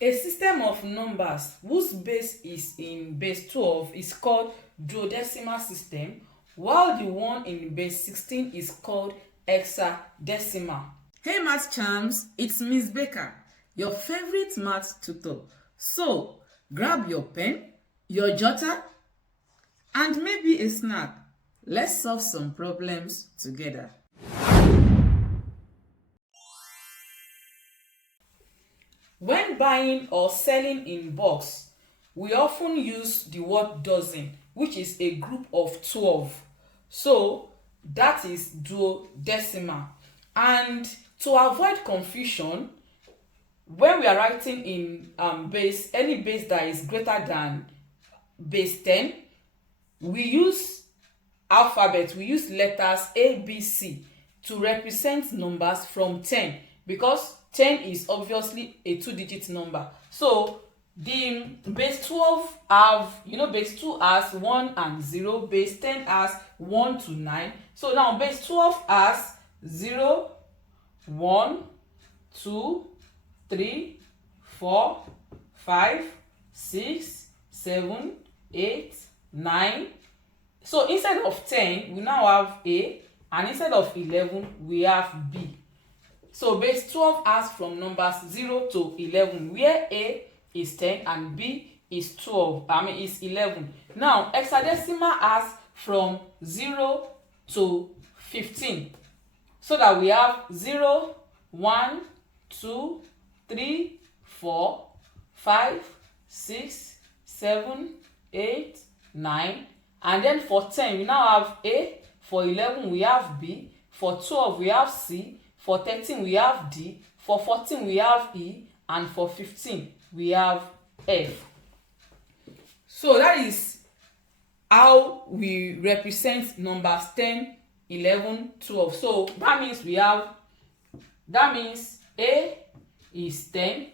A system of numbers whose base is in base 12 is called duodecimal system, while the one in base 16 is called hexadecimal. Hey math charms, it's Miss Becca, your favorite math tutor. So, grab your pen, your jotter, and maybe a snack. Let's solve some problems together. When buying or selling in bulks, we often use the word dozen, which is a group of 12. So that is duodecimal. And to avoid confusion, when we are writing in base, any base that is greater than base 10, we use alphabet, we use letters A, B, C to represent numbers from 10, because 10 is obviously a two-digit number. So the base 12 have, base 2 has 1 and 0, base 10 has 1 to 9. So now base 12 has 0, 1, 2, 3, 4, 5, 6, 7, 8, 9. So instead of 10, we now have A, and instead of 11, we have B. So base 12 has from numbers 0 to 11, where A is 10 and B is 11. Now hexadecimal has from 0 to 15. So that we have 0, 1, 2, 3, 4, 5, 6, 7, 8, 9. And then for 10, we now have A. For 11, we have B. For 12, we have C. For 13, we have D. For 14, we have E. And for 15, we have F. So that is how we represent numbers 10, 11, 12. So that means A is 10,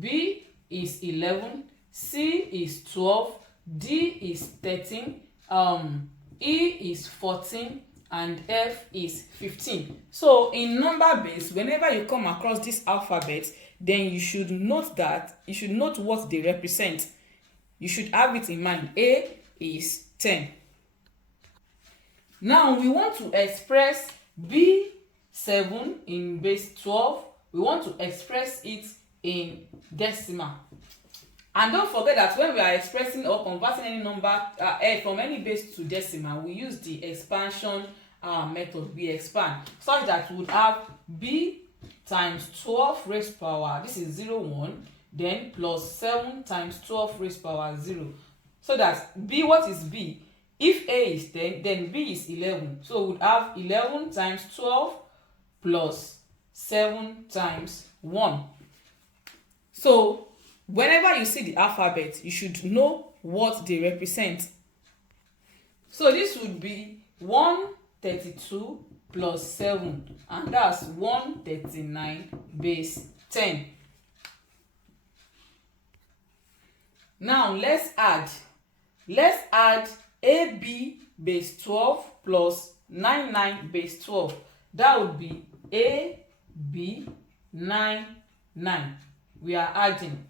B is 11, C is 12, D is 13, E is 14, and F is 15. So in number base, whenever you come across this alphabet, then you should note what they represent. You should have it in mind. A is 10. Now we want to express B7 in base 12. We want to express it in decimal. And don't forget that when we are expressing or converting any number from any base to decimal, we use the expansion method. We expand such that we would have B times 12 raised power, this is 0, 1, then plus 7 times 12 raised power 0. So that B, what is B? If A is 10, then B is 11. So we would have 11 times 12 plus 7 times 1. So whenever you see the alphabet, you should know what they represent. So this would be 132 plus 7, and that's 139 base 10. Now let's add AB base 12 plus 99 base 12. That would be AB 99. We are adding.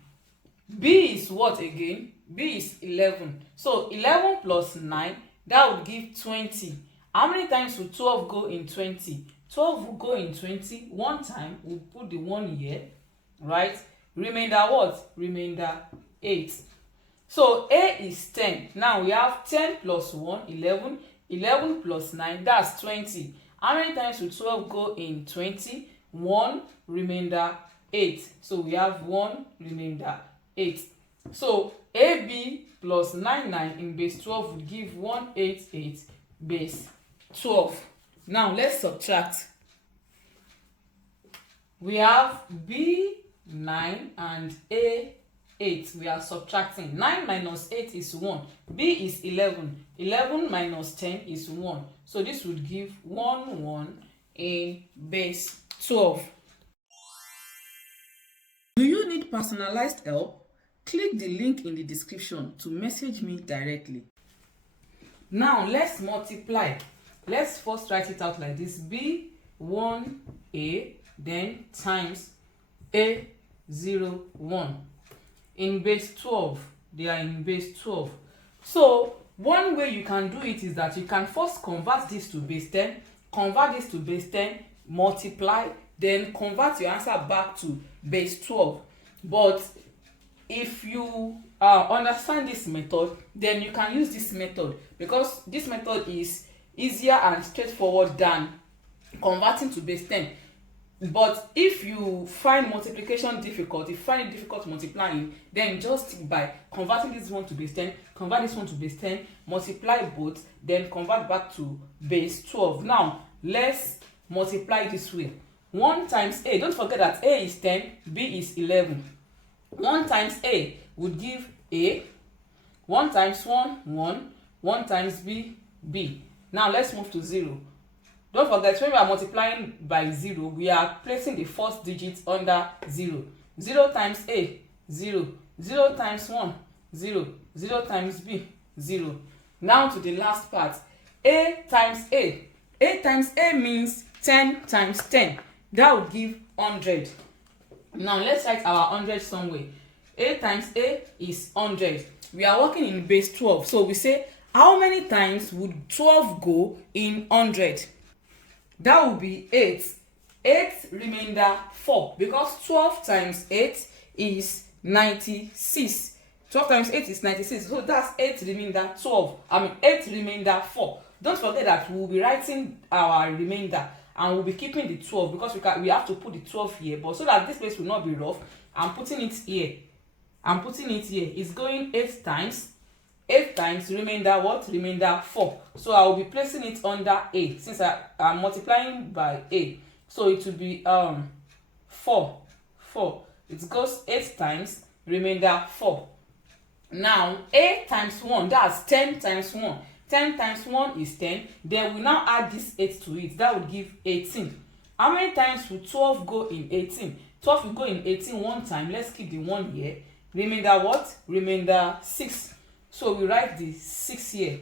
B is what again? B is 11. So 11 plus 9, that would give 20. How many times will 12 go in 20? 12 will go in 20 one time. We'll put the 1 here, right? Remainder what? Remainder 8. So A is 10. Now we have 10 plus 1, 11. 11 plus 9, that's 20. How many times will 12 go in 20? 1, remainder 8. So we have 1, remainder 8. So AB plus 99 in base 12 would give 188 base 12. Now let's subtract. We have B9 and A8. We are subtracting. 9 minus 8 is 1. B is 11. 11 minus 10 is 1. So this would give 1, 1 in base 12. Do you need personalized help? Click the link in the description to message me directly. Now let's multiply. Let's first write it out like this. B1A then times A01. in base 12. They are in base 12. So one way you can do it is that you can first convert this to base 10, convert this to base 10, multiply, then convert your answer back to base 12. But if you understand this method, then you can use this method, because this method is easier and straightforward than converting to base 10. But if you find multiplication difficult, if you find it difficult multiplying, then just stick by converting this one to base 10, convert this one to base 10, multiply both, then convert back to base 12. Now let's multiply this way. 1 times a, don't forget that a is 10, b is 11. 1 times a would give a, 1 times 1, 1, 1 times b, b. Now let's move to 0. Don't forget, when we are multiplying by 0, we are placing the first digit under 0. 0 times a, 0. 0 times 1, 0. 0 times b, 0. Now to the last part. A times a. A times a means 10 times 10. That would give 100. Now let's write our 100 somewhere. A times a is 100. We are working in base 12. So we say, how many times would 12 go in 100? That would be 8. 8 remainder 4, because 12 times 8 is 96. 12 times 8 is 96. So that's 8 remainder 12. 8 remainder 4. Don't forget that we will be writing our remainder and we'll be keeping the 12, because we have to put the 12 here. But so that this place will not be rough, I'm putting it here. I'm putting it here. It's going 8 times. 8 times remainder what? Remainder 4. So I will be placing it under a, since I'm multiplying by a. So it will be 4. It goes 8 times remainder 4. Now a times 1, that's 10 times 1. 10 times 1 is 10. Then we now add this 8 to it. That would give 18. How many times will 12 go in 18? 12 will go in 18 one time. Let's keep the 1 here. Remainder what? Remainder 6. So we write the 6 here.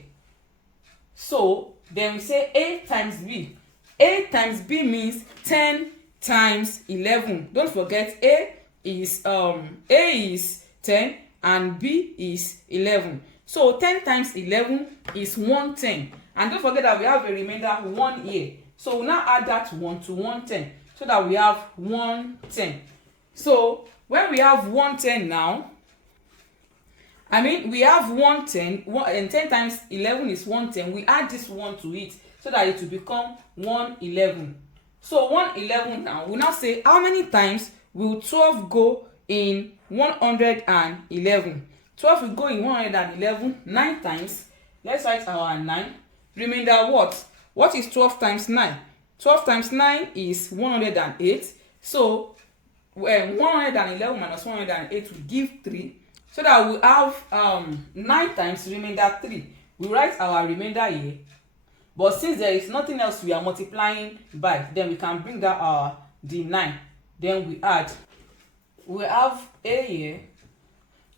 So then we say a times b. A times b means 10 times 11. Don't forget, a is 10 and b is 11. So 10 times 11 is 110. And don't forget that we have a remainder 1 here. So we now add that 1 to 110, so that we have 110. So when we have 110 now, we have 110, and 10 times 11 is 110. We add this 1 to it, so that it will become 111. So 111 now, we now say, how many times will 12 go in 111? 12 will go in 111 9 times. Let's write our 9. Remainder what? What is 12 times 9? 12 times 9 is 108. So 111 minus 108 will give 3. So that we have 9 times remainder 3. We write our remainder here. But since there is nothing else we are multiplying by, then we can bring that the 9. Then we add. We have a here.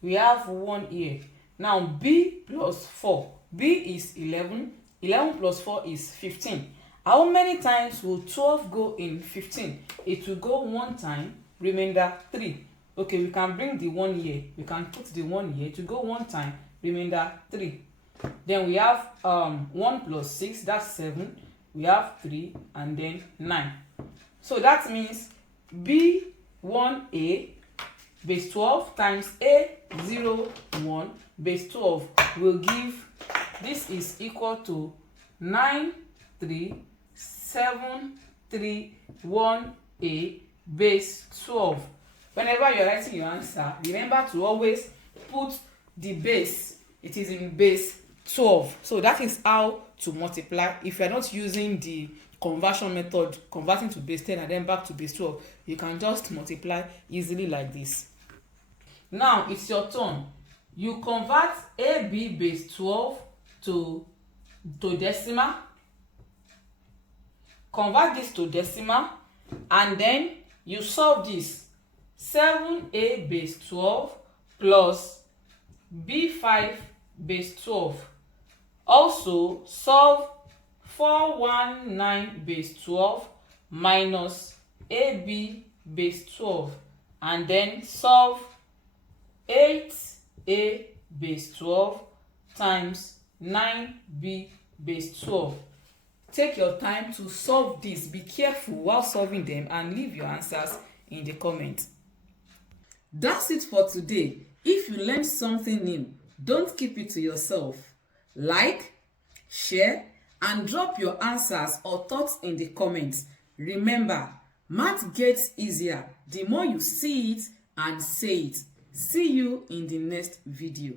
We have 1 here. Now b plus 4. B is 11. 11 plus 4 is 15. How many times will 12 go in 15? It will go 1 time, remainder 3. Okay, we can bring the 1 here. We can put the 1 here. To go 1 time, remainder 3. Then we have 1 plus 6, that's 7. We have 3 and then 9. So that means B1A base 12 times A01 base 12 will give, this is equal to 93731A base 12. Whenever you're writing your answer, remember to always put the base. It is in base 12. So that is how to multiply. If you're not using the conversion method, converting to base 10 and then back to base 12, you can just multiply easily like this. Now it's your turn. You convert AB base 12 to decimal. Convert this to decimal and then you solve this. 7A base 12 plus B5 base 12. Also solve 419 base 12 minus AB base 12 and then solve 8a base 12 times 9b base 12. Take your time to solve this. Be careful while solving them and leave your answers in the comments. That's it for today. If you learned something new, don't keep it to yourself. Like, share, and drop your answers or thoughts in the comments. Remember, math gets easier the more you see it and say it. See you in the next video.